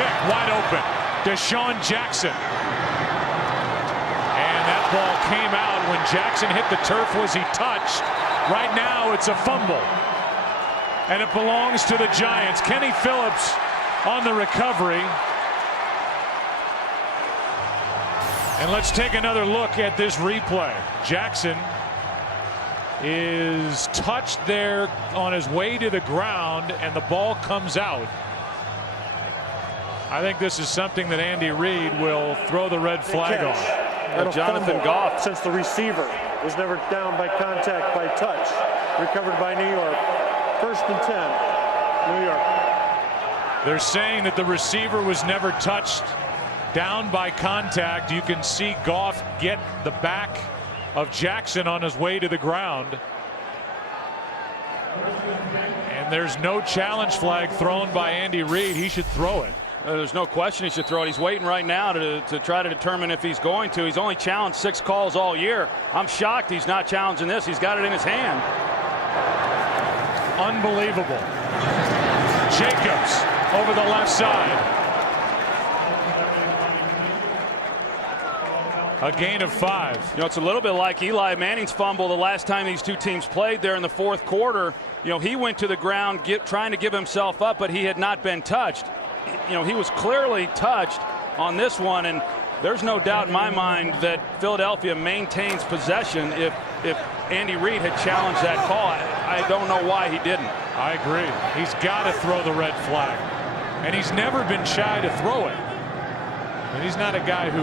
Vic wide open. Deshaun Jackson. And that ball came out when Jackson hit the turf. Was he touched? Right now it's a fumble. And it belongs to the Giants. Kenny Phillips on the recovery. And let's take another look at this replay. Jackson is touched there on his way to the ground, and the ball comes out. I think this is something that Andy Reid will throw the red flag on. Jonathan Goff, since the receiver was never down by contact by touch. Recovered by New York. 1st and 10, New York. They're saying that the receiver was never touched, down by contact. You can see Goff get the back of Jackson on his way to the ground. And there's no challenge flag thrown by Andy Reid. He should throw it. There's no question he should throw it. He's waiting right now to try to determine if he's going to. He's only challenged 6 calls all year. I'm shocked he's not challenging this. He's got it in his hand. Unbelievable. Jacobs over the left side. A gain of 5. You know, it's a little bit like Eli Manning's fumble the last time these two teams played there in the 4th quarter. You know, he went to the ground trying to give himself up, but he had not been touched. You know, he was clearly touched on this one, and there's no doubt in my mind that Philadelphia maintains possession if Andy Reid had challenged that call. I don't know why he didn't. I agree. He's got to throw the red flag, and he's never been shy to throw it. And he's not a guy who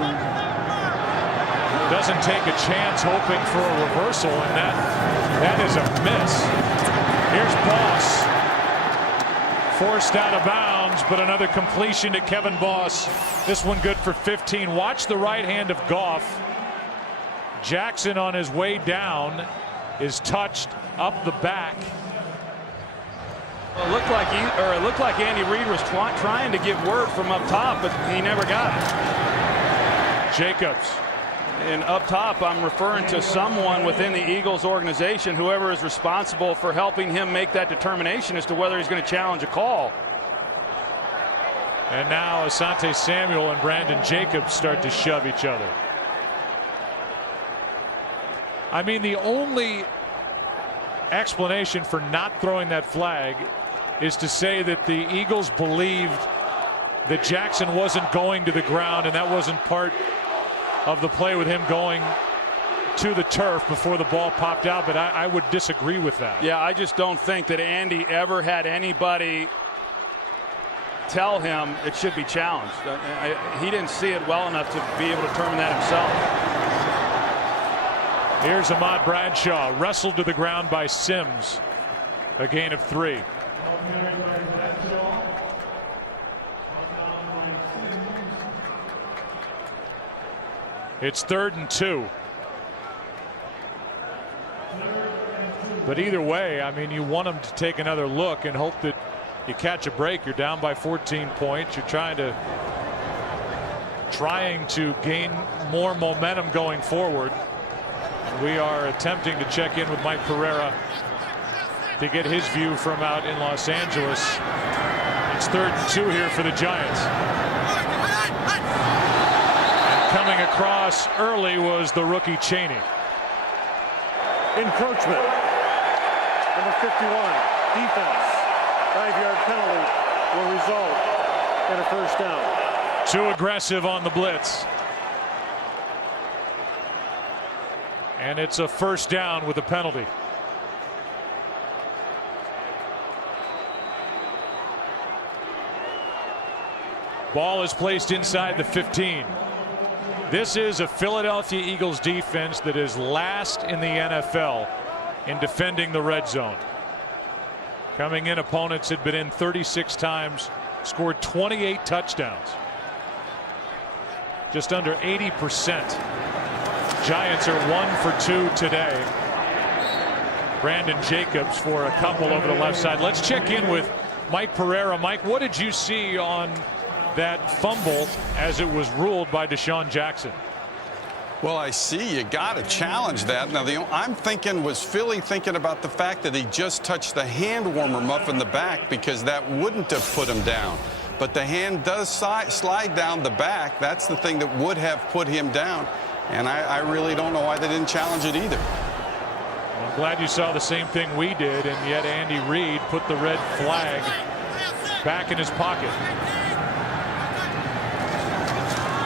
doesn't take a chance hoping for a reversal, and that is a miss. Here's Boss, forced out of bounds, but another completion to Kevin Boss. This one good for 15. Watch the right hand of Goff. Jackson on his way down is touched up the back. Well, it looked like Andy Reid was trying to give word from up top, but he never got it. Jacobs. And up top, I'm referring to someone within the Eagles organization, whoever is responsible for helping him make that determination as to whether he's going to challenge a call. And now Asante Samuel and Brandon Jacobs start to shove each other. I mean, the only explanation for not throwing that flag is to say that the Eagles believed that Jackson wasn't going to the ground, and that wasn't part of the play with him going to the turf before the ball popped out. But I would disagree with that. Yeah, I just don't think that Andy ever had anybody tell him it should be challenged. He didn't see it well enough to be able to determine that himself. Here's Ahmad Bradshaw, wrestled to the ground by Sims. A gain of 3. It's 3rd and 2. But either way, I mean, you want them to take another look and hope that you catch a break. You're down by 14 points. You're trying to gain more momentum going forward. And we are attempting to check in with Mike Pereira to get his view from out in Los Angeles. It's 3rd and 2 here for the Giants. Coming across early was the rookie Chaney. Encroachment. Number 51, defense. 5-yard penalty will result in a 1st down. Too aggressive on the blitz. And it's a 1st down with a penalty. Ball is placed inside the 15. This is a Philadelphia Eagles defense that is last in the NFL in defending the red zone. Coming in, opponents had been in 36 times, scored 28 touchdowns. Just under 80%. Giants are 1 for 2 today. Brandon Jacobs for a couple over the left side. Let's check in with Mike Pereira. Mike, what did you see on that fumble as it was ruled by Deshaun Jackson? Well, I see you got to challenge that. Now, I'm thinking, was Philly thinking about the fact that he just touched the hand warmer muff in the back, because that wouldn't have put him down. but the hand does slide down the back. That's the thing that would have put him down. And I really don't know why they didn't challenge it either. Well, I'm glad you saw the same thing we did, and yet Andy Reid put the red flag back in his pocket.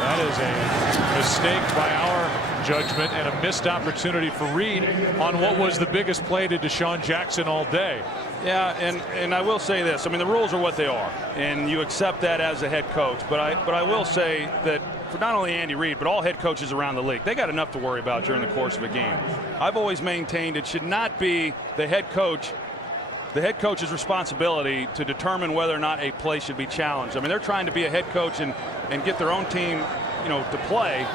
That is a mistake by our judgment and a missed opportunity for Reid on what was the biggest play to Deshaun Jackson all day. Yeah, and I will say this. I mean, the rules are what they are, and you accept that as a head coach. But I will say that for not only Andy Reid, but all head coaches around the league, they got enough to worry about during the course of a game. I've always maintained it should not be the head coach's responsibility to determine whether or not a play should be challenged. I mean, they're trying to be a head coach and get their own team, to play,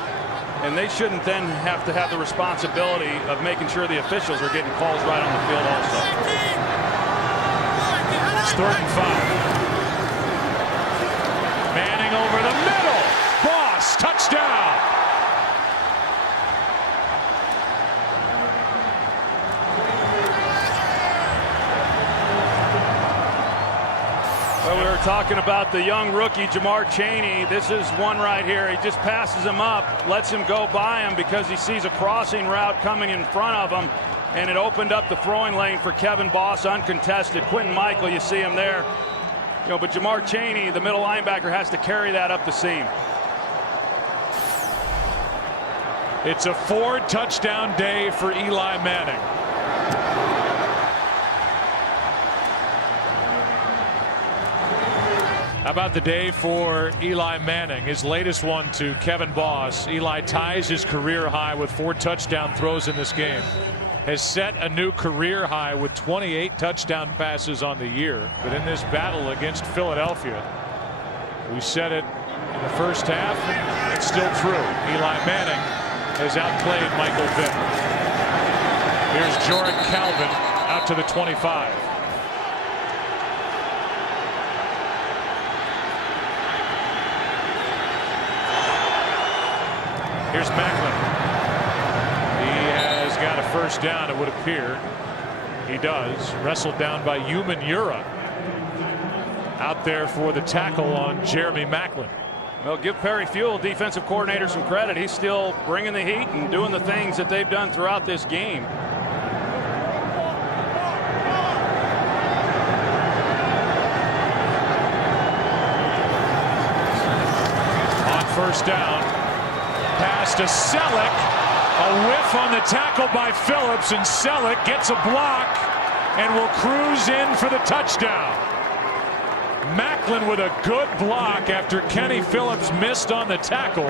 and they shouldn't then have to have the responsibility of making sure the officials are getting calls right on the field also. It's 3rd and 5. Manning over the middle. Boss, touchdown. Well, we were talking about the young rookie, Jamar Chaney. This is one right here. He just passes him up, lets him go by him because he sees a crossing route coming in front of him, and it opened up the throwing lane for Kevin Boss, uncontested. Quentin Michael, you see him there. But Jamar Chaney, the middle linebacker, has to carry that up the seam. It's a 4-touchdown day for Eli Manning. How about the day for Eli Manning? His latest one to Kevin Boss. Eli ties his career high with 4 touchdown throws in this game. Has set a new career high with 28 touchdown passes on the year. But in this battle against Philadelphia, we said it in the first half. It's still true. Eli Manning has outplayed Michael Vick. Here's Jordan Calvin out to the 25. Here's Macklin. He has got a first down, it would appear. He does. Wrestled down by Umanura. Out there for the tackle on Jeremy Macklin. Well, give Perry Fuel, defensive coordinator, some credit. He's still bringing the heat and doing the things that they've done throughout this game. On first down. Pass to Selleck. A whiff on the tackle by Phillips, and Selleck gets a block and will cruise in for the touchdown. Macklin with a good block after Kenny Phillips missed on the tackle.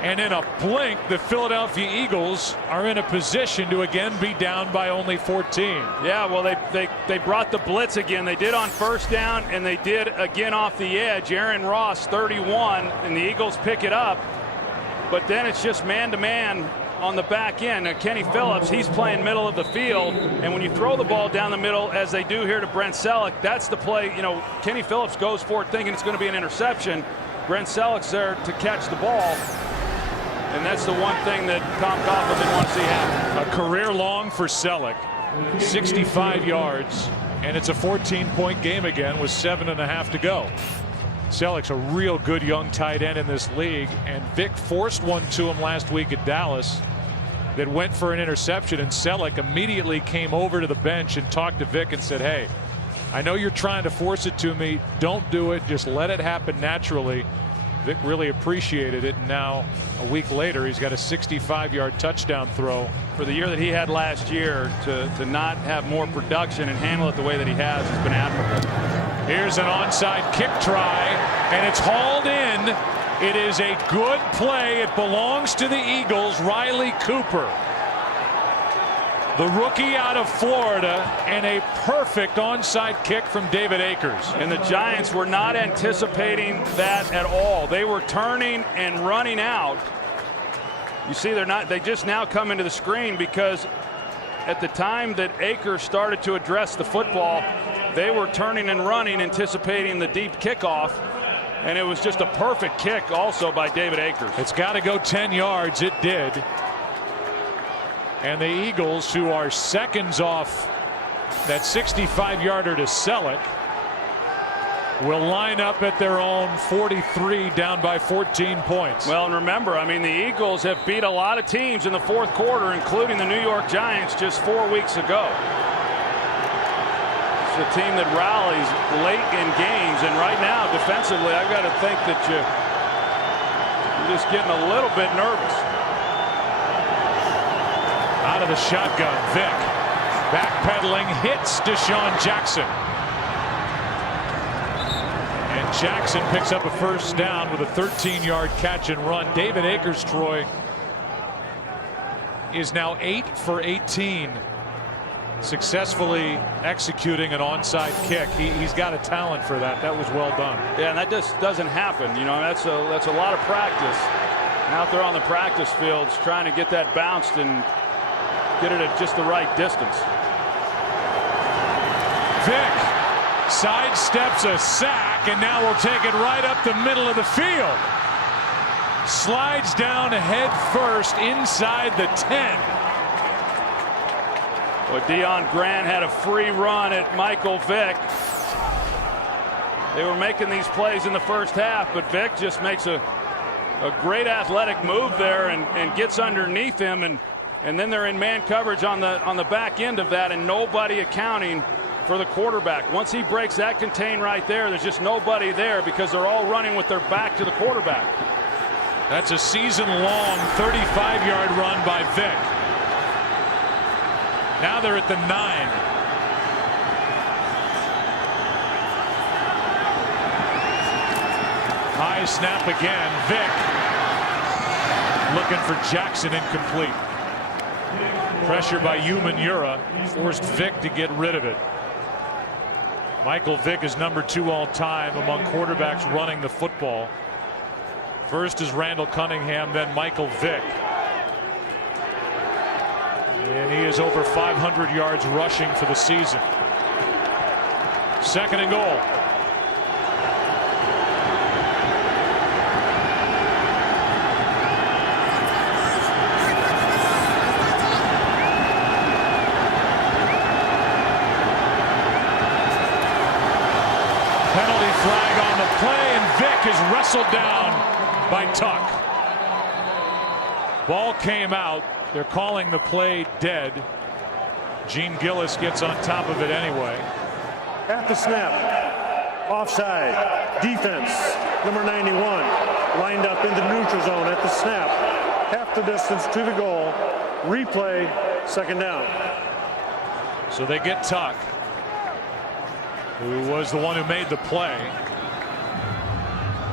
And in a blink, the Philadelphia Eagles are in a position to again be down by only 14. Yeah, well, they brought the blitz again. They did on first down, and they did again off the edge. Aaron Ross, 31, and the Eagles pick it up. But then it's just man-to-man on the back end. Now, Kenny Phillips, he's playing middle of the field, and when you throw the ball down the middle, as they do here to Brent Selleck, that's the play. Kenny Phillips goes for it thinking it's going to be an interception. Brent Selleck's there to catch the ball, and that's the one thing that Tom Coughlin didn't want to see happen. A career long for Selleck, 65 yards, and it's a 14-point game again with 7.5 to go. Selleck's a real good young tight end in this league, and Vick forced one to him last week at Dallas that went for an interception, and Selleck immediately came over to the bench and talked to Vick and said, hey, I know you're trying to force it to me. Don't do it. Just let it happen naturally. Vick really appreciated it, and now a week later he's got a 65-yard touchdown throw. For the year that he had last year, to not have more production and handle it the way that he has been admirable. Here's an onside kick try, and it's hauled in. It is a good play. It belongs to the Eagles. Riley Cooper, the rookie out of Florida, and a perfect onside kick from David Akers. And the Giants were not anticipating that at all. They were turning and running out. You see, they just now come into the screen because at the time that Akers started to address the football, they were turning and running, anticipating the deep kickoff, and it was just a perfect kick also by David Akers. It's got to go 10 yards. It did. And the Eagles, who are seconds off that 65-yarder to Selleck, will line up at their own 43, down by 14 points. Well, and remember, I mean, the Eagles have beat a lot of teams in the fourth quarter, including the New York Giants just 4 weeks ago. It's a team that rallies late in games, and right now, defensively, I've got to think that you're just getting a little bit nervous. Out of the shotgun, Vick backpedaling, hits Deshaun Jackson. And Jackson picks up a first down with a 13-yard catch and run. David Akers, Troy, is now 8 for 18, successfully executing an onside kick. He's got a talent for that. That was well done. Yeah, and that just doesn't happen. You know, that's a lot of practice. And out there on the practice fields, trying to get that bounced and get it at just the right distance. Vick sidesteps a sack and now will take it right up the middle of the field. Slides down head first inside the 10. Well, Deion Grant had a free run at Michael Vick. They were making these plays in the first half, but Vick just makes a great athletic move there and gets underneath him, and then they're in man coverage on the back end of that, and nobody accounting for the quarterback. Once he breaks that contain right there, there's just nobody there because they're all running with their back to the quarterback. That's a season-long 35-yard run by Vick. Now they're at the 9. High snap again. Vick looking for Jackson, incomplete. Pressure by Umanura forced Vick to get rid of it. Michael Vick is number 2 all time among quarterbacks running the football. First is Randall Cunningham, then Michael Vick. And he is over 500 yards rushing for the season. Second and goal. Penalty flag on the play, and Vick is wrestled down by Tuck. Ball came out. They're calling the play dead. Gene Gillis gets on top of it anyway. At the snap, offside, defense, number 91, lined up in the neutral zone at the snap, half the distance to the goal, replay, second down. So they get Tuck, who was the one who made the play.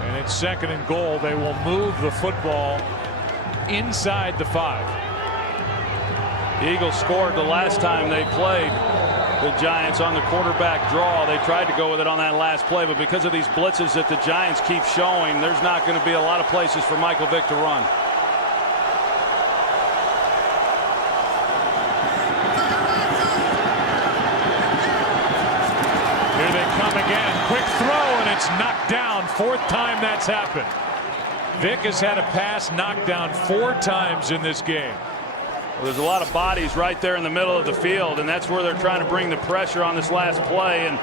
And it's second and goal. They will move the football inside the 5. The Eagles scored the last time they played the Giants on the quarterback draw. They tried to go with it on that last play, but because of these blitzes that the Giants keep showing, there's not going to be a lot of places for Michael Vick to run. Here they come again. Quick throw, and it's knocked down. 4th time that's happened. Vick has had a pass knocked down 4 times in this game. Well, there's a lot of bodies right there in the middle of the field, and that's where they're trying to bring the pressure on this last play, and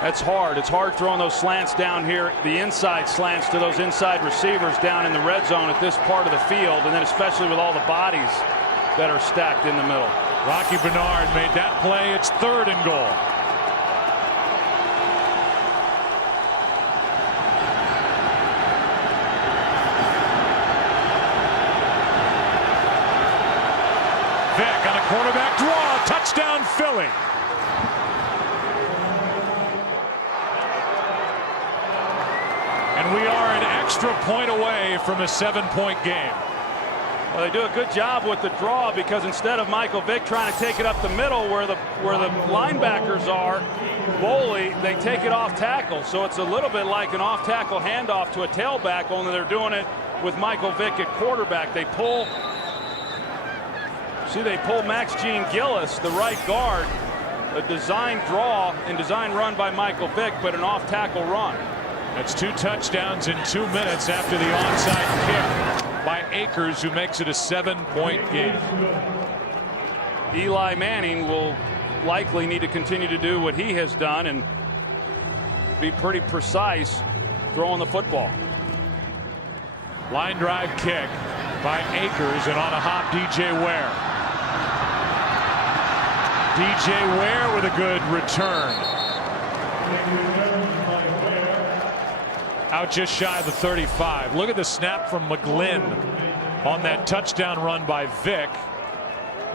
that's hard. It's hard throwing those slants down here, the inside slants to those inside receivers down in the red zone at this part of the field, and then especially with all the bodies that are stacked in the middle. Rocky Bernard made that play. It's 3rd and goal. Vick on a quarterback draw. Touchdown Philly. And we are an extra point away from a 7-point game. Well, they do a good job with the draw because instead of Michael Vick trying to take it up the middle where the linebackers are, Boley, they take it off tackle. So it's a little bit like an off tackle handoff to a tailback, only they're doing it with Michael Vick at quarterback. They pull Max Gene Gillis, the right guard, a design draw and design run by Michael Vick, but an off tackle run. That's 2 touchdowns in 2 minutes after the onside kick by Akers, who makes it a 7-point game. Eli Manning will likely need to continue to do what he has done, and be pretty precise throwing the football. Line drive kick by Akers, and on a hop, DJ Ware. DJ Ware with a good return. Out just shy of the 35. Look at the snap from McGlynn on that touchdown run by Vick.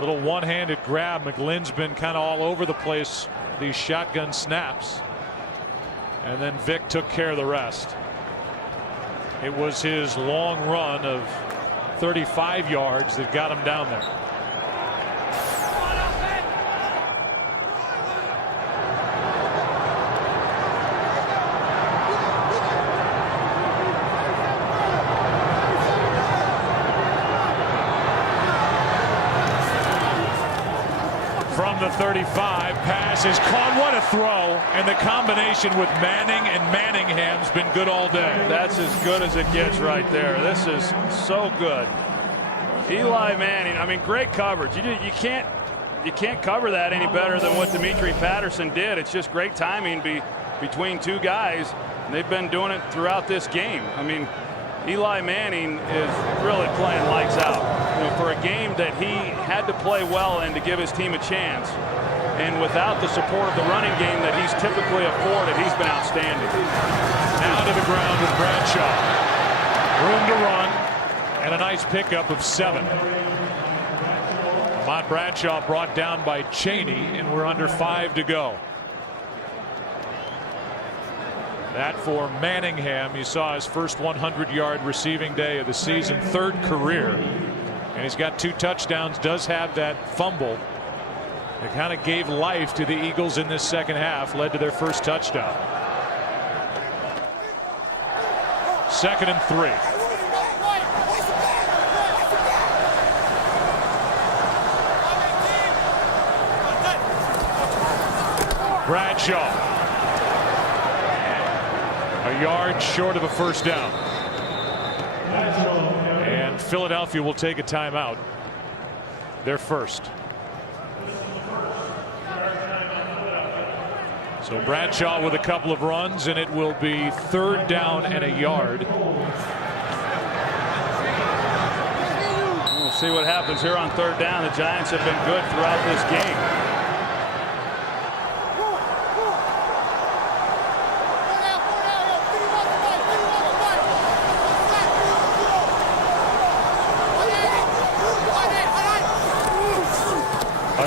Little one-handed grab. McGlynn's been kind of all over the place these shotgun snaps. And then Vick took care of the rest. It was his long run of 35 yards that got him down there. From the 35, pass is caught. What a throw. And the combination with Manning and Manningham's been good all day. That's as good as it gets right there. This is so good. Eli Manning, I mean, great coverage. You can't cover that any better than what Dimitri Patterson did. It's just great timing between two guys. And they've been doing it throughout this game. I mean, Eli Manning is really playing lights out. You know, for a game that he had to play well in to give his team a chance. And without the support of the running game that he's typically afforded, he's been outstanding. Now to the ground with Bradshaw. Room to run and a nice pickup of 7. Ahmad Bradshaw brought down by Cheney, and we're under 5 to go. That for Manningham. You saw his first 100-yard receiving day of the season, 3rd career. And he's got 2 touchdowns, does have that fumble. It kind of gave life to the Eagles in this second half, led to their first touchdown. 2nd and 3. Bradshaw. A yard short of a first down. And Philadelphia will take a timeout. Their first. So Bradshaw with a couple of runs, and it will be 3rd down and a yard. We'll see what happens here on 3rd down. The Giants have been good throughout this game.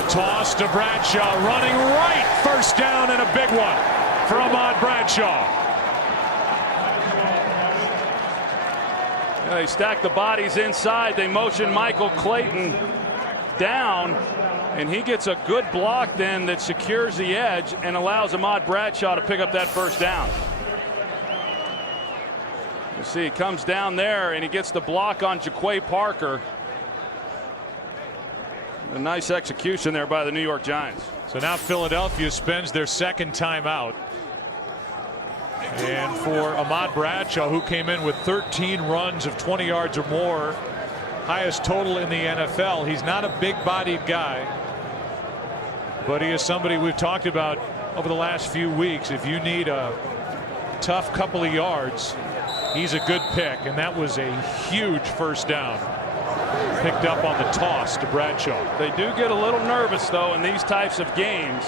Toss to Bradshaw, running right, 1st down and a big one for Ahmad Bradshaw. They stack the bodies inside. They motion Michael Clayton down, and he gets a good block then that secures the edge and allows Ahmad Bradshaw to pick up that 1st down. You see, he comes down there and he gets the block on Jaquay Parker. A nice execution there by the New York Giants. So now Philadelphia spends their 2nd timeout. And for Ahmad Bradshaw, who came in with 13 runs of 20 yards or more, highest total in the NFL, he's not a big-bodied guy, but he is somebody we've talked about over the last few weeks. If you need a tough couple of yards, he's a good pick, and that was a huge 1st down. Picked up on the toss to Bradshaw. They do get a little nervous, though, in these types of games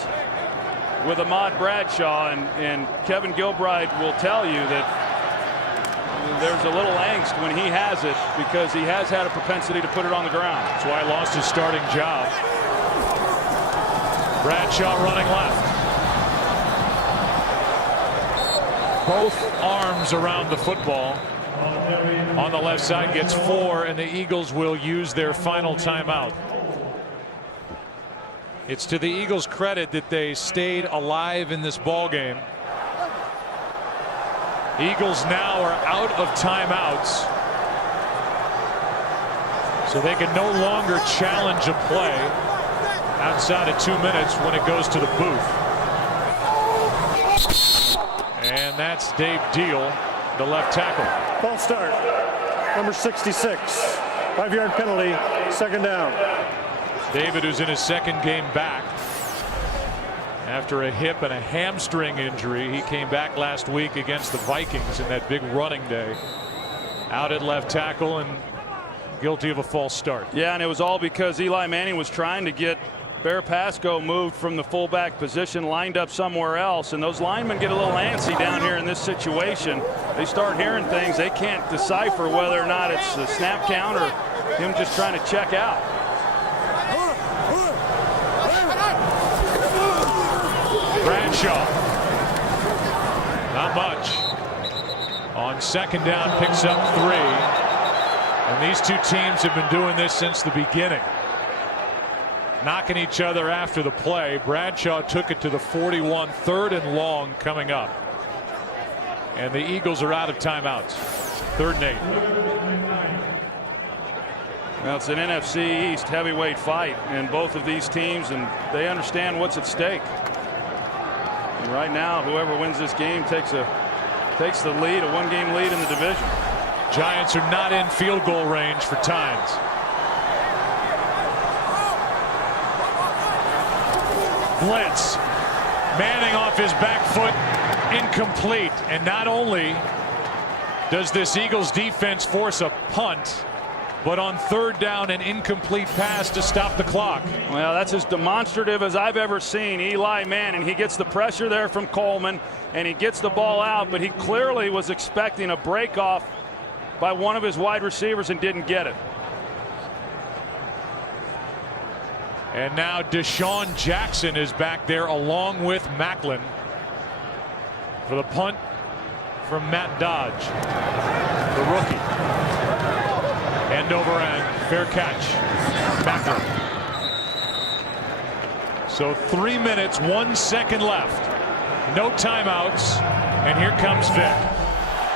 with Ahmad Bradshaw, and Kevin Gilbride will tell you that there's a little angst when he has it because he has had a propensity to put it on the ground. That's why he lost his starting job. Bradshaw running left. Both arms around the football. On the left side, gets 4, and the Eagles will use their final timeout. It's to the Eagles' credit that they stayed alive in this ball game. Eagles now are out of timeouts, so they can no longer challenge a play outside of 2 minutes when it goes to the booth. And that's Dave Deal, the left tackle. False start. Number 66. 5-yard penalty. 2nd down. David, who's in his 2nd game back. After a hip and a hamstring injury, he came back last week against the Vikings in that big running day. Out at left tackle and guilty of a false start. Yeah, and it was all because Eli Manning was trying to get Bear Pasco moved from the fullback position, lined up somewhere else, and those linemen get a little antsy down here in this situation. They start hearing things. They can't decipher whether or not it's a snap count or him just trying to check out. Bradshaw, not much. On second down, picks up 3. And these two teams have been doing this since the beginning. Knocking each other after the play. Bradshaw took it to the 41, 3rd and long coming up. And the Eagles are out of timeouts. 3rd and 8. Well, it's an NFC East heavyweight fight in both of these teams, and they understand what's at stake. And right now, whoever wins this game takes the lead, a 1-game lead in the division. Giants are not in field goal range for Tynes. Blitz. Manning off his back foot, incomplete. And not only does this Eagles defense force a punt, but on 3rd down, an incomplete pass to stop the clock. Well, that's as demonstrative as I've ever seen. Eli Manning, he gets the pressure there from Coleman, and he gets the ball out, but he clearly was expecting a break off by one of his wide receivers and didn't get it. And now Deshaun Jackson is back there along with Macklin for the punt from Matt Dodge, the rookie. End over end, fair catch. Macklin. So 3 minutes, 1 second left. No timeouts, and here comes Vic.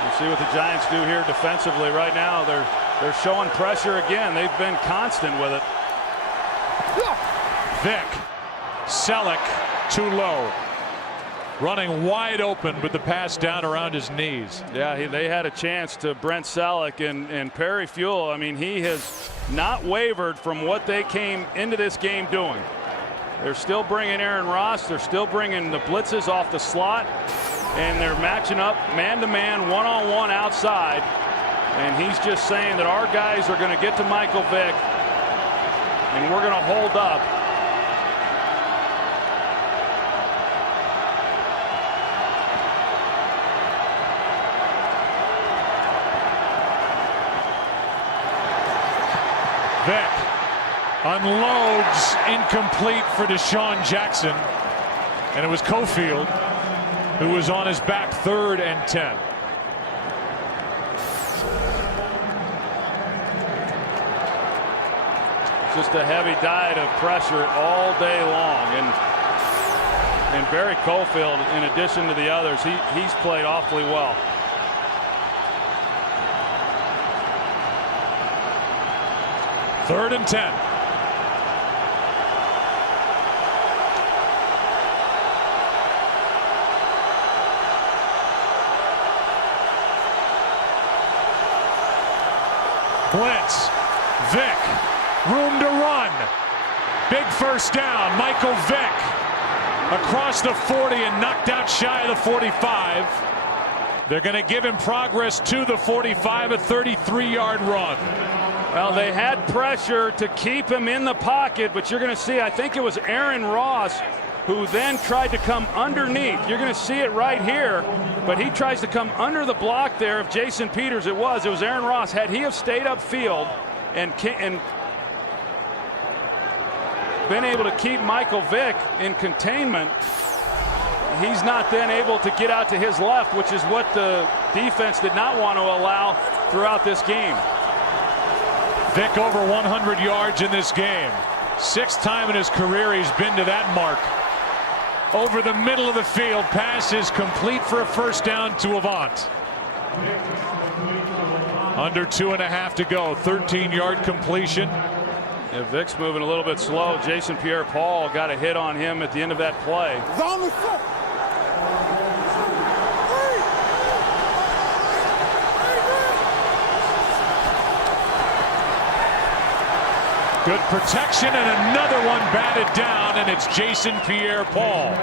You see what the Giants do here defensively right now. They're showing pressure again. They've been constant with it. Vic. Selleck too low. Running wide open, but the pass down around his knees. Yeah, they had a chance to Brent Selleck, and Perry Fuel. I mean, he has not wavered from what they came into this game doing. They're still bringing Aaron Ross. They're still bringing the blitzes off the slot, and they're matching up man-to-man, one-on-one outside. And he's just saying that our guys are going to get to Michael Vick, and we're going to hold up. Vick unloads, incomplete for Deshaun Jackson, and it was Cofield who was on his back. 3rd and 10. Just a heavy diet of pressure all day long, and Barry Cofield, in addition to the others, he's played awfully well. Third and 10. Blitz. Vick. Room to run. Big first down. Michael Vick across the 40 and knocked out shy of the 45. They're going to give him progress to the 45, a 33-yard run. Well, they had pressure to keep him in the pocket, but you're going to see, I think it was Aaron Ross who then tried to come underneath. You're going to see it right here, but he tries to come under the block there of Jason Peters. It was Aaron Ross. Had he have stayed upfield and been able to keep Michael Vick in containment, he's not then able to get out to his left, which is what the defense did not want to allow throughout this game. Vick over 100 yards in this game. 6th time in his career he's been to that mark. Over the middle of the field, pass is complete for a first down to Avant. Under 2.5 to go. 13-yard completion. Yeah, Vick's moving a little bit slow. Jason Pierre-Paul got a hit on him at the end of that play. Good protection, and another one batted down, and it's Jason Pierre-Paul.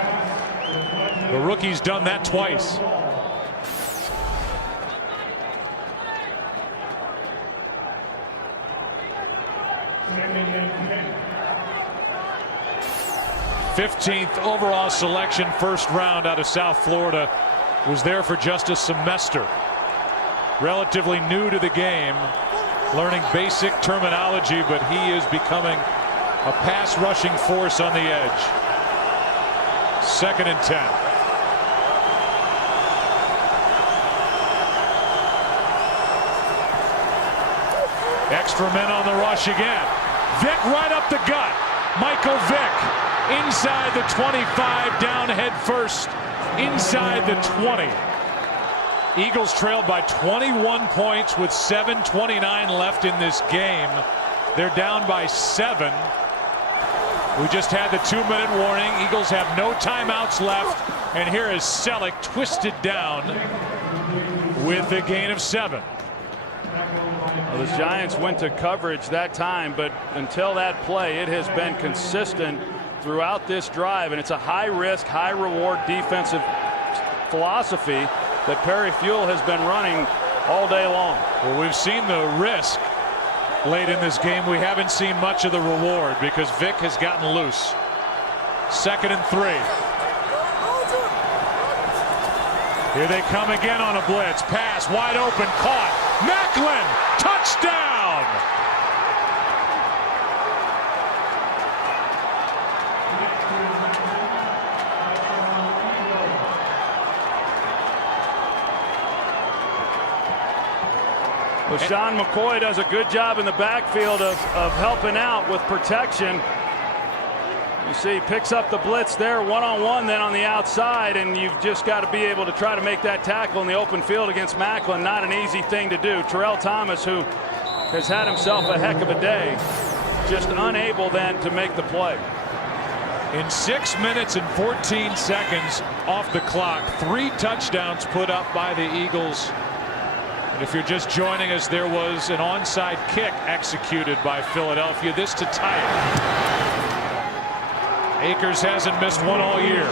The rookie's done that twice. #15th overall selection, first round out of South Florida. Was there for just a semester. Relatively new to the game, learning basic terminology, but he is becoming a pass rushing force on the edge. 2nd and 10. Extra men on the rush again. Vick right up the gut. Michael Vick inside the 25, down head first inside the 20. Eagles trailed by 21 points with 7:29 left in this game. They're down by 7. We just had the 2-minute warning. Eagles have no timeouts left. And here is Selleck twisted down with a gain of 7. Well, the Giants went to coverage that time, but until that play, it has been consistent throughout this drive. And it's a high-risk, high-reward defensive philosophy that Perry Fuel has been running all day long. Well, we've seen the risk late in this game. We haven't seen much of the reward because Vick has gotten loose. 2nd and 3. Here they come again on a blitz. Pass wide open, caught. Macklin, touchdown. Well, Sean McCoy does a good job in the backfield of helping out with protection. You see, he picks up the blitz there one-on-one then on the outside, and you've just got to be able to try to make that tackle in the open field against Macklin. Not an easy thing to do. Terrell Thomas, who has had himself a heck of a day, just unable then to make the play. In 6 minutes and 14 seconds off the clock, 3 touchdowns put up by the Eagles. And if you're just joining us, there was an onside kick executed by Philadelphia. This to tie it. Akers hasn't missed one all year.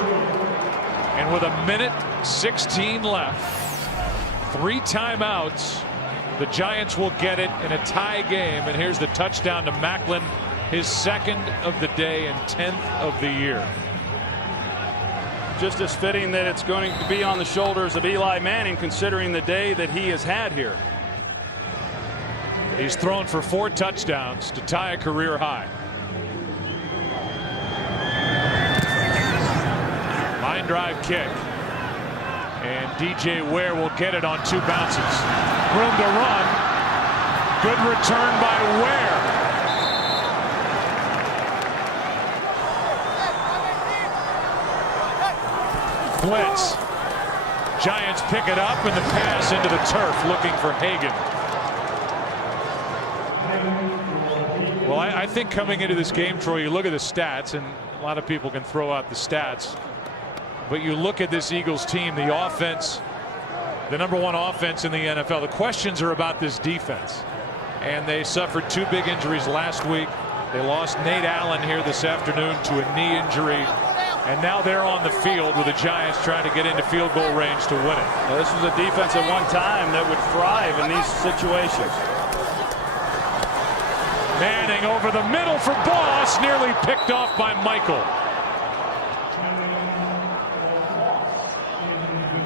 And with 1:16 left, 3 timeouts, the Giants will get it in a tie game. And here's the touchdown to Macklin, his 2nd of the day and 10th of the year. Just as fitting that it's going to be on the shoulders of Eli Manning, considering the day that he has had here. He's thrown for 4 touchdowns to tie a career high. Line drive kick. And DJ Ware will get it on 2 bounces. Room to run. Good return by Ware. Blitz. Giants pick it up and the pass into the turf looking for Hagan. Well, I think coming into this game, Troy, you look at the stats, and a lot of people can throw out the stats, but you look at this Eagles team, the offense, the #1 offense in the NFL. The questions are about this defense, and they suffered 2 big injuries last week. They lost Nate Allen here this afternoon to a knee injury. And now they're on the field with the Giants trying to get into field goal range to win it. Well, this was a defense at one time that would thrive in these situations. Manning over the middle for Boss, nearly picked off by Michael.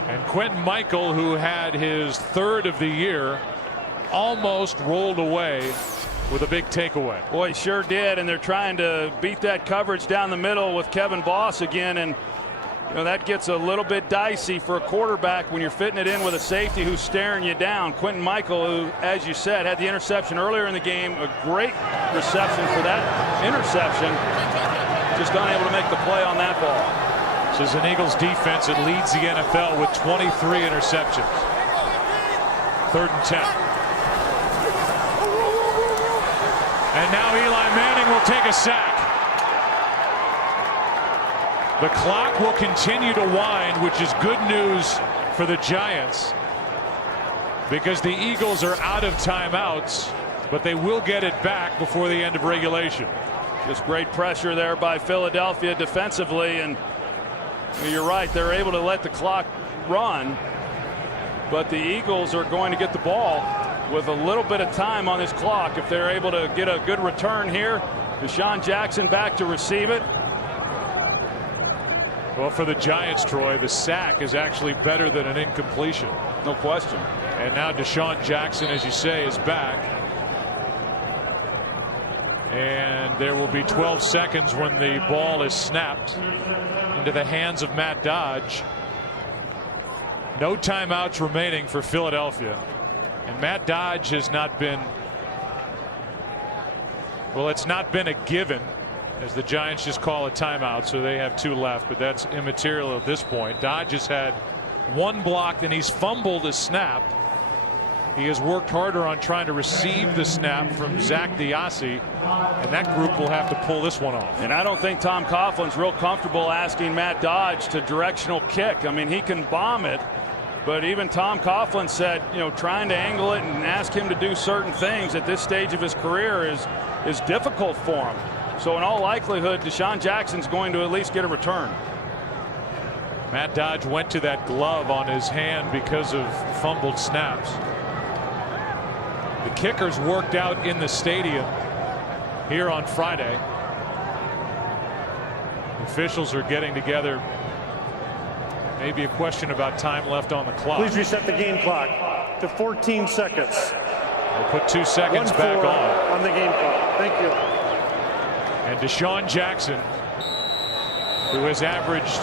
And Quentin Michael, who had his 3rd of the year, almost rolled away with a big takeaway. Boy, he sure did, and they're trying to beat that coverage down the middle with Kevin Boss again, and you know that gets a little bit dicey for a quarterback when you're fitting it in with a safety who's staring you down. Quentin Michael, who, as you said, had the interception earlier in the game, a great reception for that interception, just unable to make the play on that ball. This is an Eagles defense that leads the NFL with 23 interceptions. 3rd and 10. And now Eli Manning will take a sack. The clock will continue to wind, which is good news for the Giants, because the Eagles are out of timeouts, but they will get it back before the end of regulation. Just great pressure there by Philadelphia defensively, and You're right. They're able to let the clock run, but the Eagles are going to get the ball with a little bit of time on this clock. If they're able to get a good return here, DeSean Jackson back to receive it. Well, for the Giants, Troy, the sack is actually better than an incompletion. No question. And now DeSean Jackson, as you say, is back. And there will be 12 seconds when the ball is snapped into the hands of Matt Dodge. No timeouts remaining for Philadelphia. And Matt Dodge has not been, well, it's not been a given, as the Giants just call a timeout, so they have 2 left, but that's immaterial at this point. Dodge has had 1 block, and he's fumbled a snap. He has worked harder on trying to receive the snap from Zach Diassi, and that group will have to pull this one off. And I don't think Tom Coughlin's real comfortable asking Matt Dodge to directional kick. I mean, he can bomb it, but even Tom Coughlin said, you know, trying to angle it and ask him to do certain things at this stage of his career is difficult for him. So in all likelihood, DeSean Jackson's going to at least get a return. Matt Dodge went to that glove on his hand because of fumbled snaps. The kickers worked out in the stadium here on Friday. Officials are getting together. Maybe a question about time left on the clock. Please reset the game clock to 14 seconds. We'll put 2 seconds back on the game clock. Thank you. And DeSean Jackson, who has averaged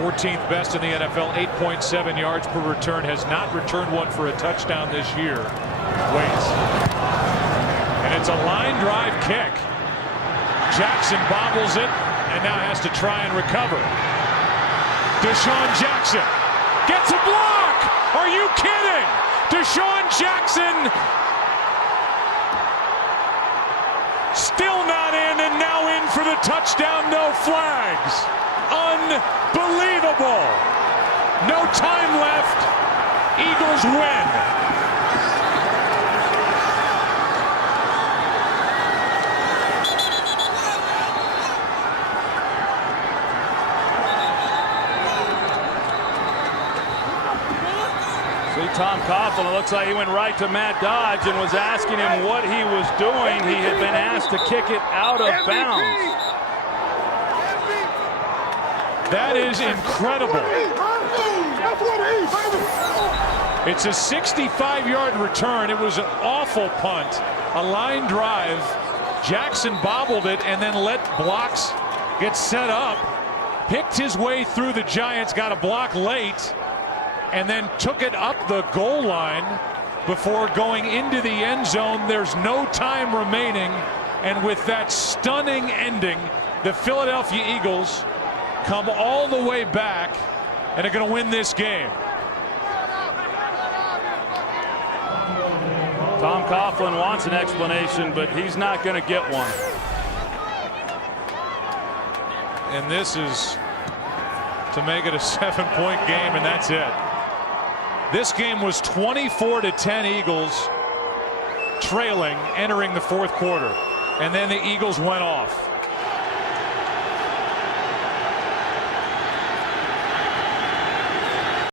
14th best in the NFL, 8.7 yards per return, has not returned one for a touchdown this year. Waits. And it's a line drive kick. Jackson bobbles it and now has to try and recover. DeSean Jackson gets a block. Are you kidding? DeSean Jackson still not in, and now in for the touchdown. No flags. Unbelievable. No time left. Eagles win. See Tom Coughlin, it looks like he went right to Matt Dodge and was asking him what he was doing. He had been asked to kick it out of bounds. That is incredible. It's a 65-yard return. It was an awful punt, a line drive. Jackson bobbled it and then let blocks get set up, picked his way through the Giants, got a block late, and then took it up the goal line before going into the end zone. There's no time remaining, and with that stunning ending, the Philadelphia Eagles come all the way back and are going to win this game. Tom Coughlin wants an explanation, but he's not going to get one. And this is to make it a 7-point game, and that's it. This game was 24-10 Eagles trailing entering the 4th quarter, and then the Eagles went off.